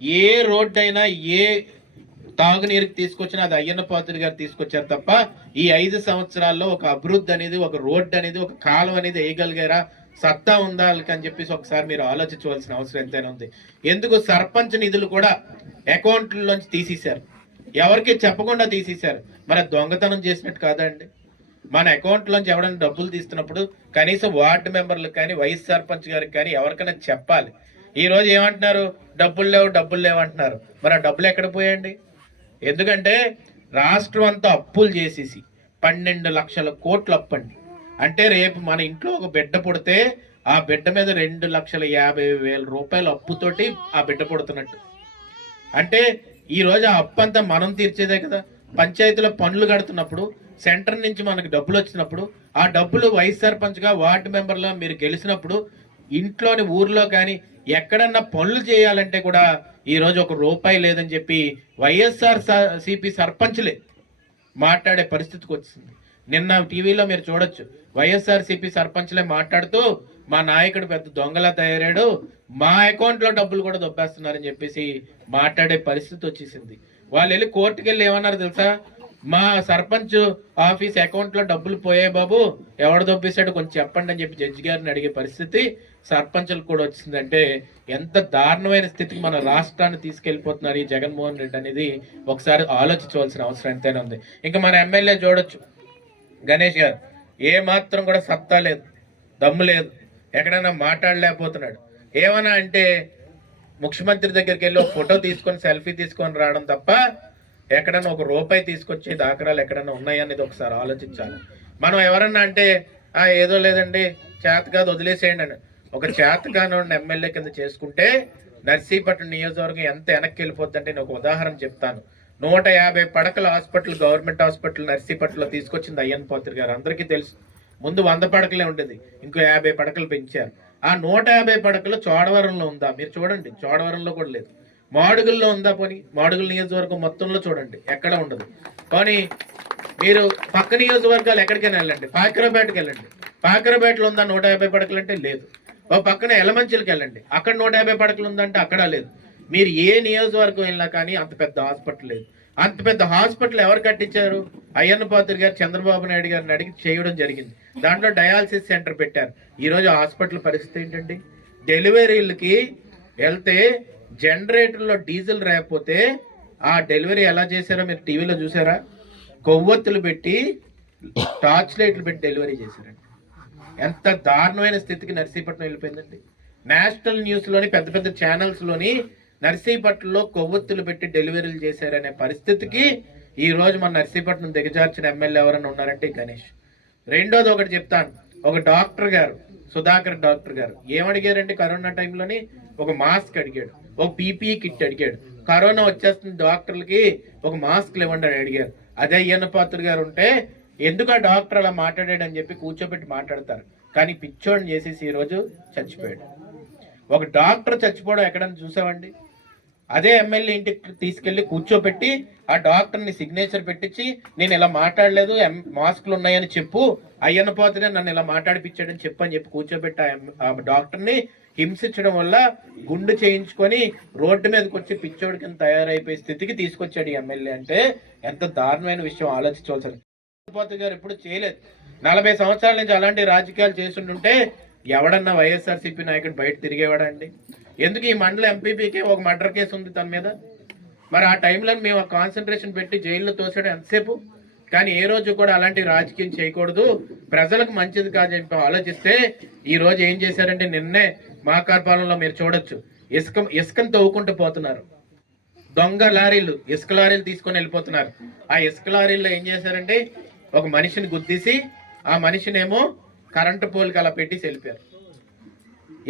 ఏ road అయినా ఏ తాగునీరుకి తీసుకొచ్చినా అది అయ్యన్న పాత్రుడు గారు తీసుకొచ్చారు తప్ప ఈ ఐదు సంవత్సరాల్లో ఒక అభివృద్ధి అనేది ఒక రోడ్డు అనేది ఒక కాలం అనేది వేయగలిగారా? సత్తా ఉందా అని చెప్పేసి ఒకసారి మీరు ఆలోచించవలసిన అవసరం ఎంతైనా ఉంది. ఎందుకు సర్పంచ్ నిధులు కూడా అకౌంట్లోంచి తీసేశారు? ఎవరికి చెప్పకుండా తీసేశారు. మరి దొంగతనం చేసినట్టు కాదండి. మన అకౌంట్లోంచి ఎవరైనా డబ్బులు తీస్తున్నప్పుడు కనీసం వార్డు మెంబర్లకు కానీ వైస్ సర్పంచ్ గారికి కానీ ఎవరికైనా చెప్పాలి. ఈ రోజు ఏమంటున్నారు? డబ్బులు లేవు డబ్బులు లేవు అంటున్నారు. మరి ఆ డబ్బులు ఎక్కడ పోయండి ఎందుకంటే రాష్ట్రం అంతా అప్పులు చేసేసి పన్నెండు లక్షల కోట్లు అప్పండి. అంటే రేపు మన ఇంట్లో ఒక బిడ్డ పుడితే ఆ బిడ్డ మీద రెండు లక్షల యాభై వేల రూపాయల అప్పుతోటి ఆ బిడ్డ పుడుతున్నట్టు. అంటే ఈరోజు ఆ అప్పు అంతా మనం తీర్చేదే కదా. పంచాయతీలో పనులు కడుతున్నప్పుడు సెంటర్ నుంచి మనకు డబ్బులు వచ్చినప్పుడు ఆ డబ్బులు వైస్ సర్పంచ్గా వార్డు మెంబర్లో మీరు గెలిచినప్పుడు ఇంట్లోని ఊర్లో కానీ ఎక్కడన్నా పనులు చేయాలంటే కూడా ఈరోజు ఒక రూపాయి లేదని చెప్పి వైఎస్ఆర్ సిపి సర్పంచ్లే మాట్లాడే పరిస్థితికి వచ్చింది. నిన్న టీవీలో మీరు చూడొచ్చు. వైఎస్ఆర్ సిపి సర్పంచ్లే మాట్లాడుతూ మా నాయకుడు పెద్ద దొంగలా తయారాడు మా అకౌంట్లో డబ్బులు కూడా దొబ్బేస్తున్నారని చెప్పేసి మాట్లాడే పరిస్థితి వచ్చేసింది. వాళ్ళు వెళ్ళి కోర్టుకి వెళ్ళి ఏమన్నారు తెలుసా? మా సర్పంచ్ ఆఫీస్ అకౌంట్లో డబ్బులు పోయాయి బాబు. ఎవడు దొబ్బేశాడు కొంచెం చెప్పండి అని చెప్పి జడ్జి గారిని అడిగే పరిస్థితి సర్పంచులకు కూడా వచ్చిందంటే ఎంత దారుణమైన స్థితికి మన రాష్ట్రాన్ని తీసుకెళ్ళిపోతున్నారు ఈ జగన్మోహన్ రెడ్డి అనేది ఒకసారి ఆలోచించవలసిన అవసరం ఎంతైనా ఉంది. ఇంకా మన ఎమ్మెల్యే చూడొచ్చు. గణేష్ గారు ఏ మాత్రం కూడా సత్తా లేదు దమ్ము లేదు ఎక్కడైనా మాట్లాడలేకపోతున్నాడు. ఏమన్నా అంటే ముఖ్యమంత్రి దగ్గరికి వెళ్ళి ఒక ఫోటో తీసుకొని సెల్ఫీ తీసుకొని రావడం తప్ప ఎక్కడన్నా ఒక రూపాయి తీసుకొచ్చే దాఖలాలు ఎక్కడన్నా ఉన్నాయనేది ఒకసారి ఆలోచించాలి. మనం ఎవరన్నా అంటే ఆ ఏదో లేదండి చేత కాదు వదిలేసేయండి అని. ఒక చేత కానివ్వండి ఎమ్మెల్యే కింద చేసుకుంటే నర్సీపట్నం నియోజకవర్గం ఎంత వెనక్కి వెళ్ళిపోద్దంటే నేను ఒక ఉదాహరణ చెప్తాను. నూట యాభై పడకల హాస్పిటల్ గవర్నమెంట్ హాస్పిటల్ నర్సీపట్నంలో తీసుకొచ్చింది అయ్యన్ పాత్రి గారు. అందరికీ తెలుసు. ముందు వంద పడకలే ఉండేది ఇంకో యాభై పడకలు పెంచారు. ఆ నూట యాభై పడకలు చోడవరంలో ఉందా? మీరు చూడండి చోడవరంలో కూడా లేదు. మాడుగుల్లో ఉందా పోనీ? మాడుగుల నియోజకవర్గం మొత్తంలో చూడండి ఎక్కడ ఉండదు. కానీ మీరు పక్క నియోజకవర్గాలు ఎక్కడికైనా వెళ్ళండి పాకరపేటకి వెళ్ళండి. పాకరపేటలో ఉందా నూట యాభై పడకలు అంటే లేదు. ఓ పక్కన ఎలమంచిలకి వెళ్ళండి అక్కడ నూట యాభై పడకలు ఉందంటే అక్కడ లేదు. మీరు ఏ నియోజకవర్గం వెళ్ళినా కానీ అంత పెద్ద హాస్పిటల్ లేదు. అంత పెద్ద హాస్పిటల్ ఎవరు కట్టించారు? అయ్యన్న పాత్రి గారు చంద్రబాబు నాయుడు గారిని అడిగి చేయడం జరిగింది. దాంట్లో డయాలసిస్ సెంటర్ పెట్టారు. ఈరోజు హాస్పిటల్ పరిస్థితి ఏంటండి? డెలివరీలకి వెళ్తే జనరేటర్లో డీజిల్ రాకపోతే ఆ డెలివరీ ఎలా చేశారో మీరు టీవీలో చూసారా? కొవ్వొత్తులు పెట్టి టార్చ్ లైట్లు పెట్టి డెలివరీ చేశారండి. ఎంత దారుణమైన స్థితికి నర్సీపట్నం వెళ్ళిపోయిందండి. నేషనల్ న్యూస్లోని పెద్ద పెద్ద ఛానల్స్లోని నర్సీపట్నంలో కొవ్వొత్తులు పెట్టి డెలివరీలు చేశారనే పరిస్థితికి ఈ రోజు మన నర్సీపట్నం దిగజార్చిన ఎమ్మెల్యే ఎవరైనా ఉన్నారంటే గణేష్. రెండోది ఒకటి చెప్తాను. ఒక డాక్టర్ గారు సుధాకర్ డాక్టర్ గారు ఏమడిగారంటే కరోనా టైంలోని? ఒక మాస్క్ అడిగాడు. ఒక పీపీ కిట్ అడిగాడు. కరోనా వచ్చేస్తుంది డాక్టర్లకి ఒక మాస్క్ ఇవ్వండి అని అడిగారు. అదే అయ్యన్న పాత్ర గారు ఉంటే ఎందుకు ఆ డాక్టర్ అలా మాట్లాడాడు అని చెప్పి కూర్చోబెట్టి మాట్లాడతారు. కానీ పిచ్చోడిని చేసేసి ఈ రోజు చచ్చిపోయాడు. ఒక డాక్టర్ చచ్చిపోవడం ఎక్కడైనా చూసామండి? అదే ఎమ్మెల్యే ఇంటికి తీసుకెళ్ళి కూర్చోబెట్టి ఆ డాక్టర్ని సిగ్నేచర్ పెట్టించి నేను ఇలా మాట్లాడలేదు ఎం- ఉన్నాయని చెప్పు అయ్యన్న పోతేనే నన్ను ఇలా మాట్లాడిపించాడని చెప్పు అని చెప్పి కూర్చోబెట్టి ఆ డాక్టర్ని హింసించడం వల్ల గుండు చేయించుకొని రోడ్డు మీదకి వచ్చి పిచ్చోడి కింద తయారైపోయే స్థితికి తీసుకొచ్చాడు ఈ ఎమ్మెల్యే అంటే ఎంత దారుణమైన విషయం ఆలోచించవలసింది చంద్రబాబు గారు ఎప్పుడు చేయలేదు. నలభై సంవత్సరాల నుంచి అలాంటి రాజకీయాలు చేస్తుంటుంటే ఎవడన్నా వైఎస్ఆర్సీపీ నాయకుడు బయట తిరిగేవాడా అండి? ఎందుకు ఈ మండల ఎంపీపీకి ఒక మర్డర్ కేసు ఉంది తన మీద? మరి ఆ టైంలో మేము కాన్సన్ట్రేషన్ పెట్టి జైల్లో తోసాడు ఎంతసేపు? కానీ ఏ రోజు కూడా అలాంటి రాజకీయం చేయకూడదు. ప్రజలకు మంచిది కాదని చెప్పి ఆలోచిస్తే ఈ రోజు ఏం చేశారంటే నిన్నే మాకార్పాలెంలో మీరు చూడొచ్చు. ఇసుక ఇసుకను తవ్వుకుంటూ పోతున్నారు. దొంగ లారీలు ఇసుక లారీలు తీసుకొని వెళ్ళిపోతున్నారు. ఆ ఇసుక లారీల్లో ఏం చేశారంటే ఒక మనిషిని గుద్దేసి ఆ మనిషినేమో కరెంటు పోల్కి అలా పెట్టి వెళ్ళిపోయారు.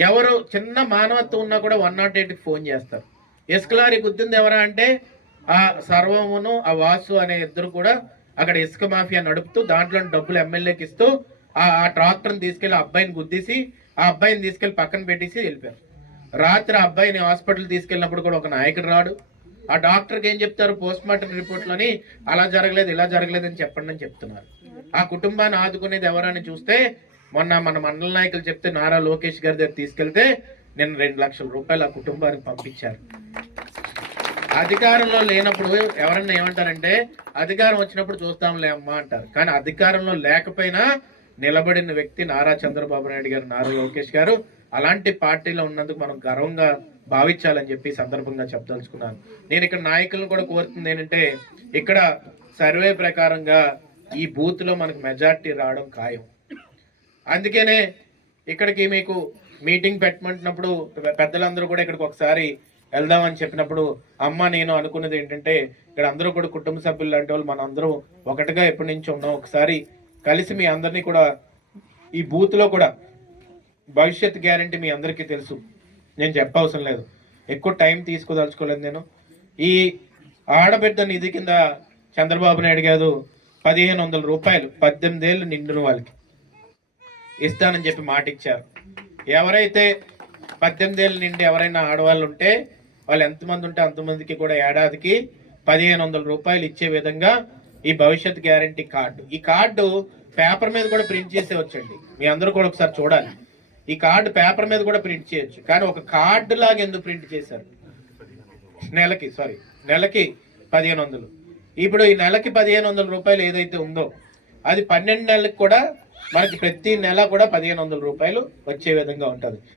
ఎవరు చిన్న మానవత్వం ఉన్నా కూడా వన్ నాట్ ఎయిట్కి ఫోన్ చేస్తారు. ఇసుక లారీ గుద్దింది ఎవరా అంటే ఆ సర్వమును ఆ వాసు అనే ఇద్దరు కూడా అక్కడ ఇసుక మాఫియా నడుపుతూ దాంట్లో డబ్బులు ఎమ్మెల్యేకి ఇస్తూ ఆ ట్రాక్టర్ని తీసుకెళ్ళి అబ్బాయిని గుద్దేసి ఆ అబ్బాయిని తీసుకెళ్ళి పక్కన పెట్టేసి వెళ్ళిపోయారు. రాత్రి అబ్బాయిని హాస్పిటల్ తీసుకెళ్ళినప్పుడు కూడా ఒక నాయకుడు రాడు. ఆ డాక్టర్కి ఏం చెప్తారు? పోస్ట్ మార్టం రిపోర్ట్లోని అలా జరగలేదు ఇలా జరగలేదు అని చెప్పండి అని చెప్తున్నారు. ఆ కుటుంబాన్ని ఆదుకునేది ఎవరని చూస్తే మొన్న మన మండల నాయకులు చెప్తే నారా లోకేష్ గారి దగ్గర తీసుకెళ్తే నేను రెండు లక్షల రూపాయలు ఆ కుటుంబానికి పంపించారు. అధికారంలో లేనప్పుడు ఎవరన్నా ఏమంటారంటే అధికారం వచ్చినప్పుడు చూస్తాంలే అమ్మా అంటారు. కానీ అధికారంలో లేకపోయినా నిలబడిన వ్యక్తి నారా చంద్రబాబు నాయుడు గారు నారా లోకేష్ గారు అలాంటి పార్టీలో ఉన్నందుకు మనం గర్వంగా భావించాలని చెప్పి సందర్భంగా చెప్పదలుచుకున్నాను. నేను ఇక్కడ నాయకులను కూడా కోరుతుంది ఏంటంటే ఇక్కడ సర్వే ప్రకారంగా ఈ బూత్లో మనకు మెజార్టీ రావడం ఖాయం. అందుకనే ఇక్కడికి మీకు మీటింగ్ పెట్టమంటున్నప్పుడు పెద్దలందరూ కూడా ఇక్కడికి ఒకసారి వెళ్దామని చెప్పినప్పుడు అమ్మ నేను అనుకున్నది ఏంటంటే ఇక్కడ అందరూ కూడా కుటుంబ సభ్యులు లాంటి వాళ్ళు మన అందరూ ఒకటిగా ఎప్పటి నుంచి ఉన్నాం. ఒకసారి కలిసి మీ అందరినీ కూడా ఈ బూత్లో కూడా భవిష్యత్ గ్యారంటీ మీ అందరికీ తెలుసు. నేను చెప్పవసరం లేదు. ఎక్కువ టైం తీసుకోదలుచుకోలేదు నేను. ఈ ఆడబిడ్డ నిధి కింద చంద్రబాబు నాయుడు గారు పదిహేను వందల రూపాయలు పద్దెనిమిది ఏళ్ళు నిండిన వాళ్ళకి ఇస్తానని చెప్పి మాట ఇచ్చారు ఎవరైతే పద్దెనిమిది ఏళ్ళు నిండి ఎవరైనా ఆడవాళ్ళు ఉంటే వాళ్ళు ఎంతమంది ఉంటే అంతమందికి కూడా ఏడాదికి పదిహేను వందల రూపాయలు ఇచ్చే విధంగా ఈ భవిష్యత్ గ్యారంటీ కార్డు. ఈ కార్డు పేపర్ మీద కూడా ప్రింట్ చేసే వచ్చండి మీ అందరూ కూడా ఒకసారి చూడాలి. ఈ కార్డు పేపర్ మీద కూడా ప్రింట్ చేయొచ్చు. కానీ ఒక కార్డు లాగా ఎందుకు ప్రింట్ చేశారు? నెలకి సారీ నెలకి పదిహేను వందలు ఇప్పుడు ఈ నెలకి పదిహేను వందల రూపాయలు ఏదైతే ఉందో అది పన్నెండు నెలలకు కూడా మనకి ప్రతి నెల కూడా పదిహేను వందల రూపాయలు వచ్చే విధంగా ఉంటుంది.